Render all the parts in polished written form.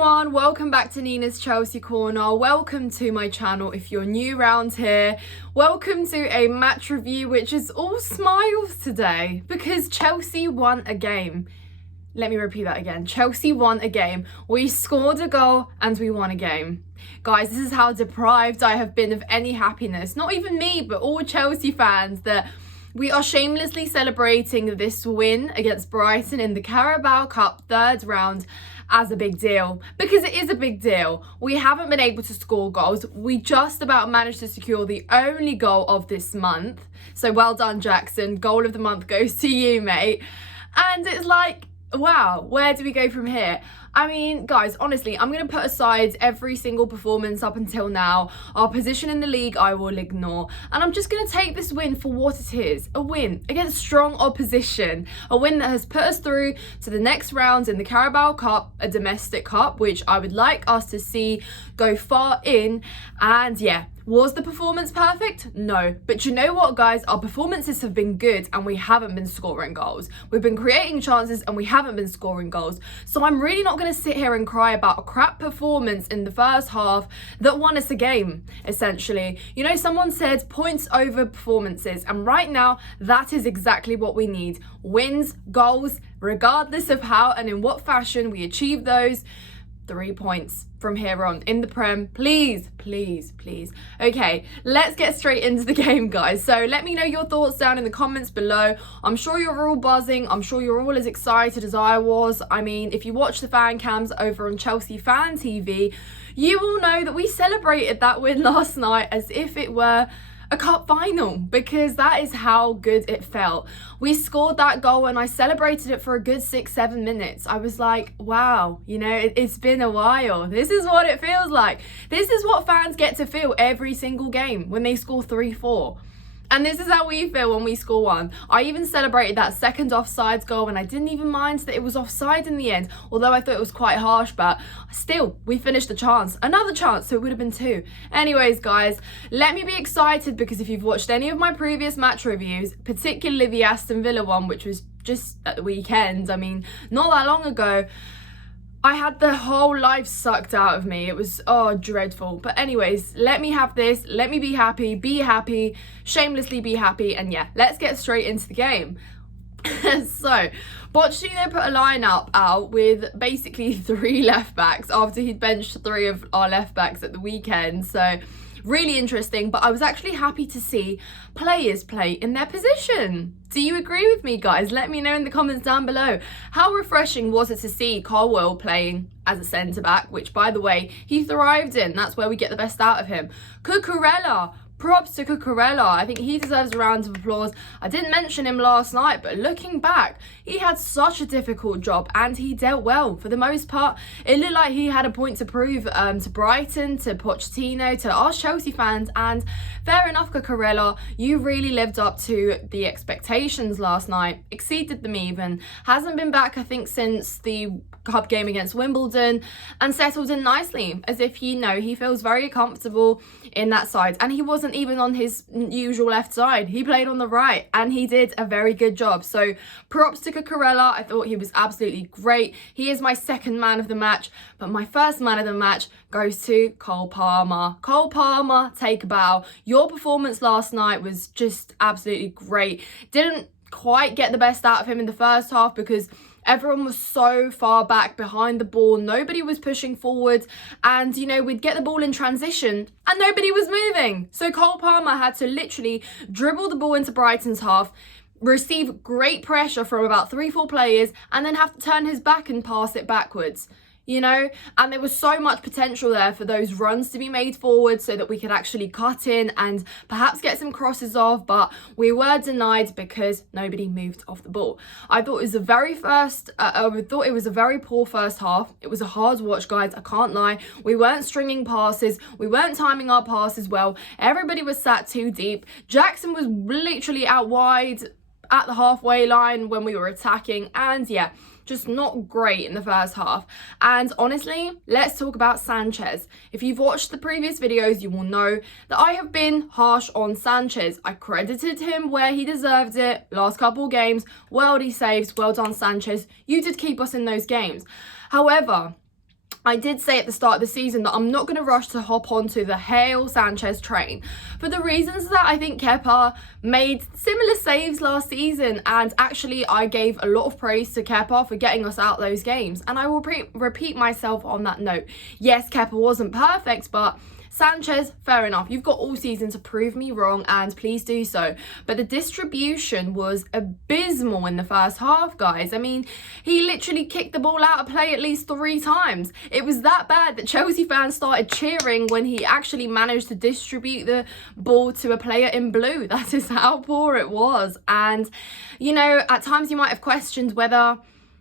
everyone, welcome back to Nina's Chelsea Corner. Welcome to my channel if you're new around here. Welcome to a match review which is all smiles today because Chelsea won a game. Let me repeat that again. Chelsea won a game. We scored a goal and we won a game. Guys, this is how deprived I have been of any happiness. Not even me, but all Chelsea fans, that we are shamelessly celebrating this win against Brighton in the Carabao Cup third round as a big deal, because it is a big deal. We haven't been able to score goals. We just about managed to secure the only goal of this month. So well done, Jackson. Goal of the month goes to you, mate. And it's like, wow, where do we go from here? I mean, guys, honestly, I'm going to put aside every single performance up until now. Our position in the league, I will ignore. And I'm just going to take this win for what it is. A win against strong opposition. A win that has put us through to the next round in the Carabao Cup, a domestic cup, which I would like us to see go far in. And yeah, was the performance perfect? No. But you know what, guys? Our performances have been good and we haven't been scoring goals. We've been creating chances and we haven't been scoring goals. So I'm really not going to sit here and cry about a crap performance in the first half that won us a game, essentially. You know, someone said points over performances, and right now that is exactly what we need. Wins, goals, regardless of how and in what fashion we achieve those. 3 points from here on in the Prem, please, please, please. Okay, let's get straight into the game, guys. So let me know your thoughts down in the comments below. I'm sure you're all buzzing. I'm sure you're all as excited as I was. I mean, if you watch the fan cams over on Chelsea Fan TV, you will know that we celebrated that win last night as if it were a cup final, because that is how good it felt. We scored that goal and I celebrated it for a good 6-7 minutes. I was like, wow, you know, it's been a while. This is what it feels like. This is what fans get to feel every single game when they score 3-4. And this is how we feel when we score one. I even celebrated that second offsides goal and I didn't even mind that it was offside in the end, although I thought it was quite harsh, but still, we finished the chance. Another chance, so it would have been 2. Anyways, guys, let me be excited, because if you've watched any of my previous match reviews, particularly the Aston Villa one, which was just at the weekend, I mean, not that long ago, I had the whole life sucked out of me. It was, oh, dreadful. But anyways, let me have this. Let me be happy, shamelessly be happy. And yeah, let's get straight into the game. So, Pochettino put a lineup out with basically 3 left backs after he'd benched 3 of our left backs at the weekend. So, really interesting, but I was actually happy to see players play in their position. Do you agree with me, guys? Let me know in the comments down below. How refreshing was it to see Colwell playing as a centre-back, which, by the way, he thrived in. That's where we get the best out of him. Cucurella. Props to Cucurella. I think he deserves a round of applause. I didn't mention him last night, but looking back, he had such a difficult job and he dealt well. For the most part, it looked like he had a point to prove to Brighton, to Pochettino, to us Chelsea fans. And fair enough, Cucurella, you really lived up to the expectations last night. Exceeded them even. Hasn't been back, I think, since the cup game against Wimbledon, and settled in nicely, as if, you know, he feels very comfortable in that side. And he wasn't even on his usual left side. He played on the right and he did a very good job. So props to Cucurella. I thought he was absolutely great. He is my second man of the match, but my first man of the match goes to Cole Palmer. Cole Palmer, take a bow. Your performance last night was just absolutely great. Didn't quite get the best out of him in the first half because everyone was so far back behind the ball. Nobody was pushing forward. And, you know, we'd get the ball in transition and nobody was moving. So Cole Palmer had to literally dribble the ball into Brighton's half, receive great pressure from about 3-4 players, and then have to turn his back and pass it backwards. You know, and there was so much potential there for those runs to be made forward so that we could actually cut in and perhaps get some crosses off, but we were denied because nobody moved off the ball. I thought it was a very poor first half. It was a hard watch, guys. I can't lie. We weren't stringing passes. We weren't timing our passes well. Everybody was sat too deep. Jackson was literally out wide at the halfway line when we were attacking, and yeah, just not great in the first half. And honestly, let's talk about Sanchez. If you've watched the previous videos, you will know that I have been harsh on Sanchez. I credited him where he deserved it. Last couple games, worldy saves. Well done, Sanchez. You did keep us in those games. However, I did say at the start of the season that I'm not going to rush to hop onto the Hail Sanchez train for the reasons that I think Kepa made similar saves last season, and actually I gave a lot of praise to Kepa for getting us out those games, and I will repeat myself on that note. Yes, Kepa wasn't perfect, but Sanchez, fair enough. You've got all season to prove me wrong, and please do so. But the distribution was abysmal in the first half, guys. I mean, he literally kicked the ball out of play at least 3 times. It was that bad that Chelsea fans started cheering when he actually managed to distribute the ball to a player in blue. That is how poor it was. And, you know, at times you might have questioned whether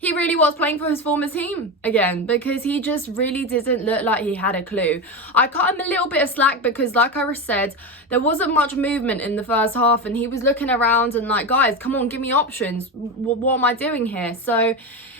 he really was playing for his former team again, because he just really didn't look like he had a clue. I cut him a little bit of slack because, like I said, there wasn't much movement in the first half, and he was looking around and like, guys, come on, give me options. What am I doing here? So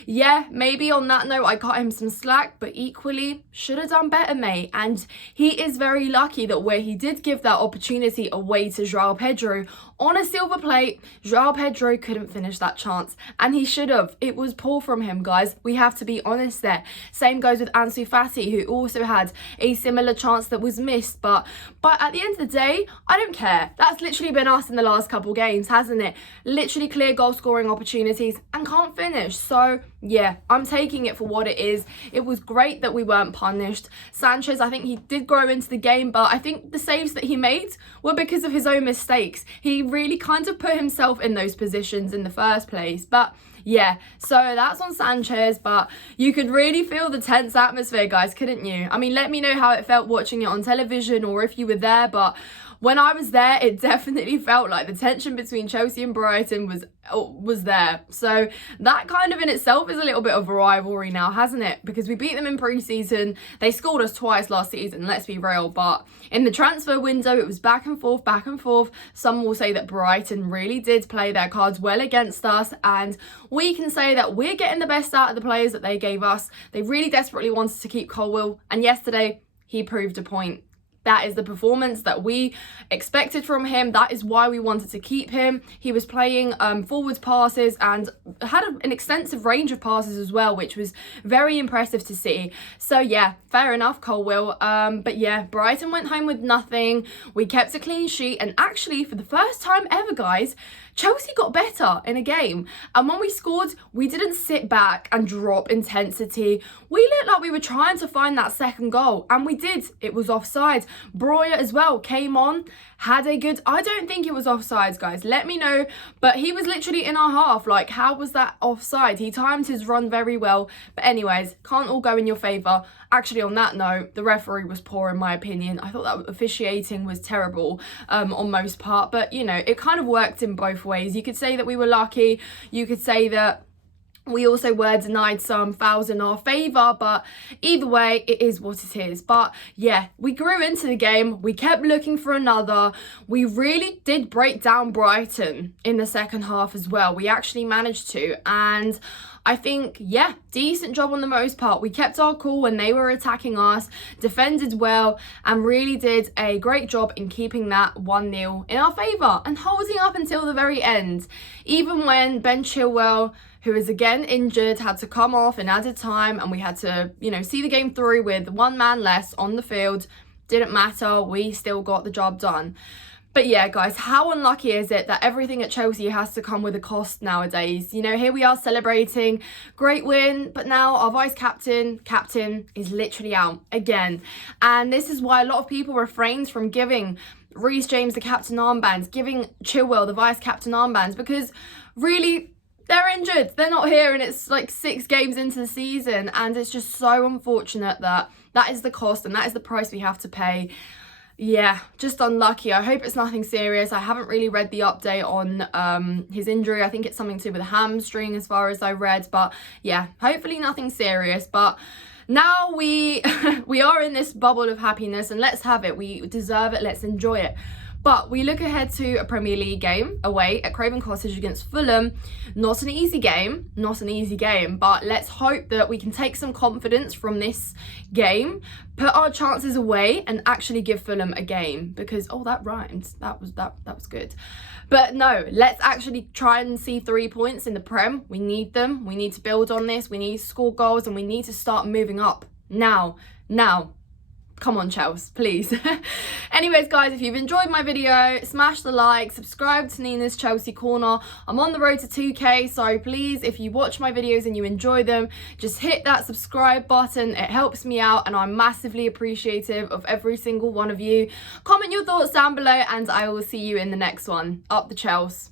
yeah, maybe on that note, I cut him some slack, but equally should have done better, mate. And he is very lucky that where he did give that opportunity away to João Pedro on a silver plate, João Pedro couldn't finish that chance, and he should have. It was poor from him, guys. We have to be honest there. Same goes with Ansu Fati, who also had a similar chance that was missed. But at the end of the day, I don't care. That's literally been us in the last couple games, hasn't it? Literally clear goal scoring opportunities and can't finish. So yeah, I'm taking it for what it is. It was great that we weren't punished. Sanchez, I think he did grow into the game, but I think the saves that he made were because of his own mistakes. He really kind of put himself in those positions in the first place. But yeah, so that's on Sanchez, but you could really feel the tense atmosphere, guys, couldn't you? I mean, let me know how it felt watching it on television or if you were there, but when I was there, it definitely felt like the tension between Chelsea and Brighton was there. So that kind of in itself is a little bit of a rivalry now, hasn't it? Because we beat them in pre-season. They scored us twice last season, let's be real. But in the transfer window, it was back and forth, back and forth. Some will say that Brighton really did play their cards well against us. And we can say that we're getting the best out of the players that they gave us. They really desperately wanted to keep Colwill. And yesterday, he proved a point. That is the performance that we expected from him. That is why we wanted to keep him. He was playing forwards passes and had an extensive range of passes as well, which was very impressive to see. So yeah, fair enough, Colwill. But yeah, Brighton went home with nothing. We kept a clean sheet, and actually for the first time ever, guys, Chelsea got better in a game. And when we scored, we didn't sit back and drop intensity. We looked like we were trying to find that second goal, and we did. It was offside. Breuer as well came on, had a good, I don't think it was offsides, guys, let me know, but he was literally in our half. Like, how was that offside? He timed his run very well. But anyways, can't all go in your favour. Actually, on that note, the referee was poor in my opinion. I thought that officiating was terrible on most part, but you know, it kind of worked in both ways. You could say that we were lucky, you could say that we also were denied some fouls in our favour, but either way, it is what it is. But yeah, we grew into the game. We kept looking for another. We really did break down Brighton in the second half as well. We actually managed to. And I think, yeah, decent job on the most part. We kept our cool when they were attacking us, defended well, and really did a great job in keeping that 1-0 in our favour and holding up until the very end. Even when Ben Chilwell, who is again injured, had to come off in added time, and we had to, you know, see the game through with one man less on the field. Didn't matter, we still got the job done. But yeah, guys, how unlucky is it that everything at Chelsea has to come with a cost nowadays? You know, here we are celebrating, great win, but now our captain is literally out again. And this is why a lot of people refrained from giving Reece James the captain armbands, giving Chilwell the vice captain armbands, because really, they're injured, they're not here, and it's like 6 games into the season, and it's just so unfortunate that that is the cost and that is the price we have to pay. Yeah, just unlucky. I hope it's nothing serious. I haven't really read the update on his injury. I think it's something to do with a hamstring as far as I read, but yeah, hopefully nothing serious. But now we are in this bubble of happiness, and let's have it. We deserve it, let's enjoy it. But we look ahead to a Premier League game away at Craven Cottage against Fulham. Not an easy game, but let's hope that we can take some confidence from this game, put our chances away, and actually give Fulham a game. Because, oh, that rhymed. That was good. But no, let's actually try and see 3 points in the Prem. We need them. We need to build on this. We need to score goals, and we need to start moving up Now. Come on, Chelsea, please. Anyways, guys, if you've enjoyed my video, smash the like, subscribe to Nina's Chelsea Corner. I'm on the road to 2K, so please, if you watch my videos and you enjoy them, just hit that subscribe button. It helps me out, and I'm massively appreciative of every single one of you. Comment your thoughts down below, and I will see you in the next one. Up the Chelsea.